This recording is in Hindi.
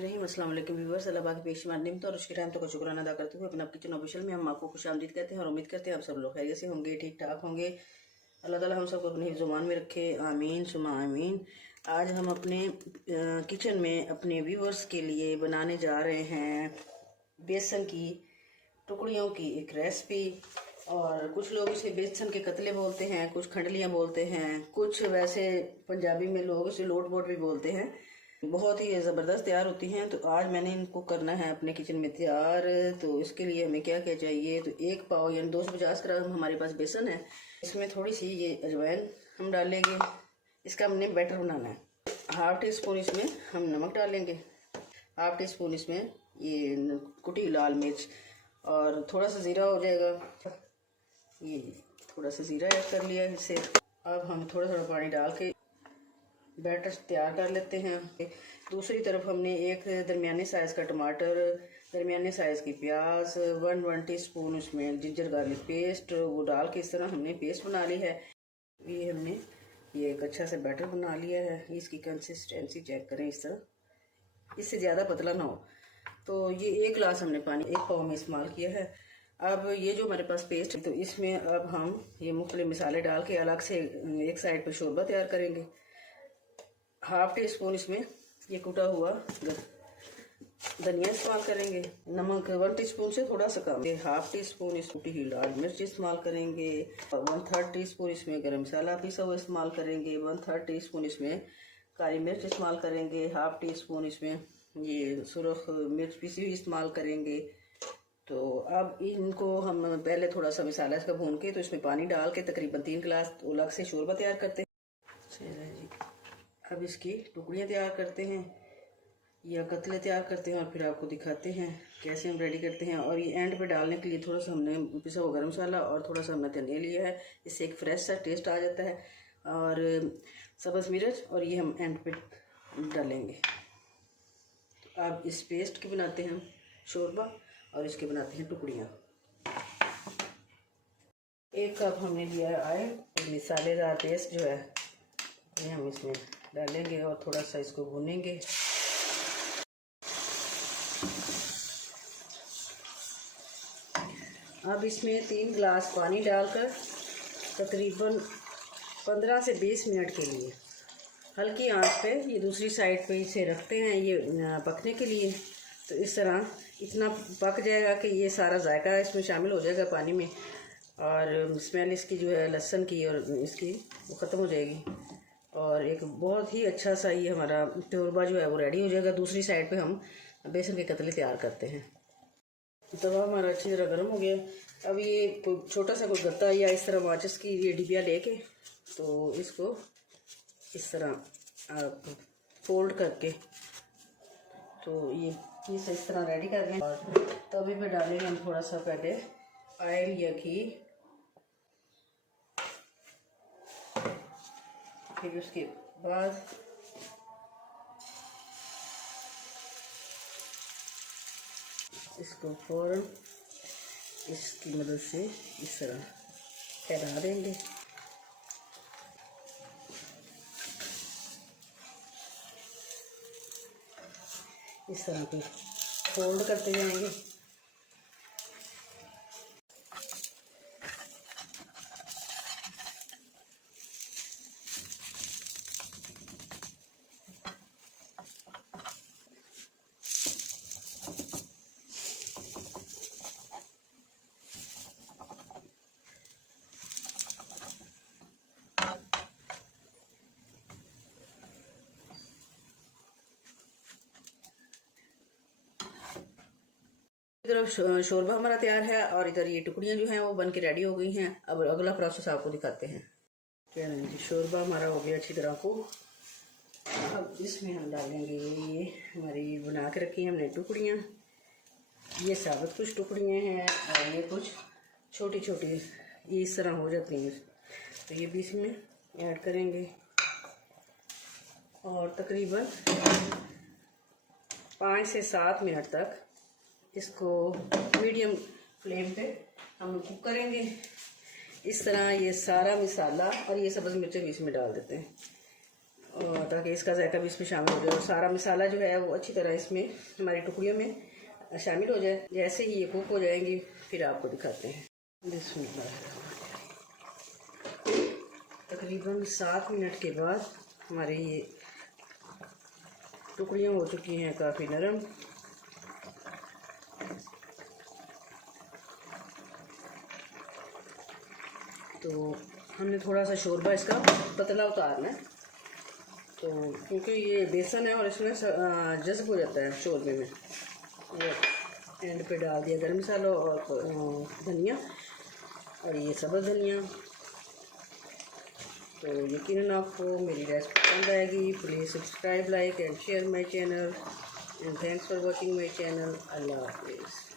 रही अस्सलाम वालेकुम व्यूअर्स, अल्लाह पाक की बेशुमार नियमत और उसके रहमतों का शुक्राना अदा करते हुए अपना किचन ऑफिशियल में हम आपको खुशामदीद कहते हैं और उम्मीद करते हैं आप सब लोग खैरियत से होंगे, ठीक ठाक होंगे। अल्लाह ताला हम सबको अपने हिफ्ज़-ओ-मान में रखे, आमीन सुमा आमीन। आज हम अपने किचन में अपने व्यूअर्स के लिए बनाने जा रहे हैं बेसन की टुकड़ियों की एक रेसिपी। और कुछ लोग इसे बेसन के कतले बोलते हैं, कुछ खंडलियाँ बोलते हैं, कुछ वैसे पंजाबी में लोग इसे लोट बोट भी बोलते हैं। बहुत ही ज़बरदस्त तैयार होती हैं। तो आज मैंने इनको करना है अपने किचन में तैयार। तो इसके लिए हमें क्या क्या चाहिए, तो 1 पाव यानी 250 ग्राम हमारे पास बेसन है। इसमें थोड़ी सी ये अजवाइन हम डालेंगे, इसका हमने बैटर बनाना है। हाफ टी स्पून इसमें हम नमक डालेंगे, हाफ टी स्पून इसमें ये कुटी लाल मिर्च और थोड़ा सा ज़ीरा हो जाएगा। ये थोड़ा सा ज़ीरा ऐड कर लिया इससे। अब हम थोड़ा थोड़ा पानी डाल के बैटर तैयार कर लेते हैं। दूसरी तरफ हमने एक दरमियाने साइज़ का टमाटर, दरमियाने साइज़ की प्याज, 1 टीस्पून उसमें जिंजर गार्लिक पेस्ट, वो डाल के इस तरह हमने पेस्ट बना ली है। ये हमने ये एक अच्छा सा बैटर बना लिया है। इसकी कंसिस्टेंसी चेक करें, इस तरह, इससे ज़्यादा पतला ना हो। तो ये 1 गिलास हमने पानी 1 पाव में इस्तेमाल किया है। अब ये जो हमारे पास पेस्ट है, तो इसमें अब हम ये मुख्तलिफ मसाले डाल के अलग से एक साइड पर शोरबा तैयार करेंगे। हाफ टी स्पून इसमें ये कुटा हुआ धनिया इस्तेमाल करेंगे। नमक 1 टीस्पून से थोड़ा सा कम, हाफ टी स्पून इस कुटी हुई लाल मिर्च इस्तेमाल करेंगे। 1/3 टीस्पून इसमें गरम मसाला पिसा हुआ इस्तेमाल करेंगे। 1/3 टीस्पून इसमें काली मिर्च इस्तेमाल करेंगे। हाफ टी स्पून इसमें ये सुरख मिर्च पिसी हुई इस्तेमाल करेंगे। तो अब इनको हम पहले थोड़ा सा मसाला इसका भून के, तो इसमें पानी डाल के तकरीबन 3 गिलास अलग से शोरबा तैयार करते हैं जी। अब इसकी टुकड़ियाँ तैयार करते हैं या कतले तैयार करते हैं और फिर आपको दिखाते हैं कैसे हम रेडी करते हैं। और ये एंड पे डालने के लिए थोड़ा सा हमने पिसा हुआ गरम मसाला और थोड़ा सा हमने धनिया लिया है, इससे एक फ्रेश सा टेस्ट आ जाता है। और सब्ज़ मिर्च, और ये हम एंड पे डालेंगे। तो अब इस पेस्ट की बनाते हैं हम शोरबा और इसके बनाते हैं टुकड़ियाँ। 1 कप हमने लिया है ऑयल। मसालेदार पेस्ट जो है ये हम इसमें डालेंगे और थोड़ा सा इसको भूनेंगे। अब इसमें 3 गिलास पानी डालकर तकरीबन 15 से 20 मिनट के लिए हल्की आंच पे ये दूसरी साइड पे इसे रखते हैं ये पकने के लिए। तो इस तरह इतना पक जाएगा कि ये सारा जायका इसमें शामिल हो जाएगा पानी में, और स्मेल इसकी जो है लहसुन की और इसकी वो ख़त्म हो जाएगी। और एक बहुत ही अच्छा सा ये हमारा शोरबा जो है वो रेडी हो जाएगा। दूसरी साइड पे हम बेसन के कतले तैयार करते हैं। तवा हमारा अच्छी तरह गर्म हो गया। अब ये छोटा सा कोई गत्ता या इस तरह माचिस की ये डिबिया लेके, तो इसको इस तरह आप फोल्ड करके, तो ये पीस इस तरह रेडी कर लें। और तवे पे डालेंगे हम थोड़ा सा पहले ऑयल या घी, फिर उसके बाद इसको फौरन इसकी मदद से इस तरह फैला देंगे। इस तरह के फोल्ड करते जाएंगे। इधर शोरबा हमारा तैयार है और इधर ये टुकड़ियाँ जो हैं वो बन के रेडी हो गई हैं। अब अगला प्रोसेस आपको दिखाते हैं। क्या नहीं जी, शोरबा हमारा हो गया अच्छी तरह को। अब इसमें हम डालेंगे ये हमारी बना के रखी हैं हमने टुकड़ियाँ। ये साबुत कुछ टुकड़ियाँ हैं और ये कुछ छोटी छोटी ये इस तरह हो जाती हैं। तो ये भी इसमें ऐड करेंगे और तकरीबन 5 से 7 मिनट तक इसको मीडियम फ्लेम पे हम कुक करेंगे। इस तरह ये सारा मसाला और ये सब्ज़ मिर्चें भी इसमें डाल देते हैं ताकि इसका जायका भी इसमें शामिल हो जाए और सारा मसाला जो है वो अच्छी तरह इसमें हमारी टुकड़ियों में शामिल हो जाए। जैसे ही ये कुक हो जाएंगी फिर आपको दिखाते हैं। तकरीबन 7 मिनट के बाद हमारे ये टुकड़ियाँ हो चुकी हैं काफ़ी नरम। तो हमने थोड़ा सा शोरबा इसका पतला उतारना है, तो क्योंकि ये बेसन है और इसमें जज़ब हो जाता है शोरबे में। एंड पे डाल दिया गरम मसाला और धनिया, और ये सब्ज़ धनिया। तो यकीनन आपको मेरी रेसिपी पसंद आएगी। Please subscribe, like and share my channel, and thanks for watching my channel. अल्लाह हाफिज़।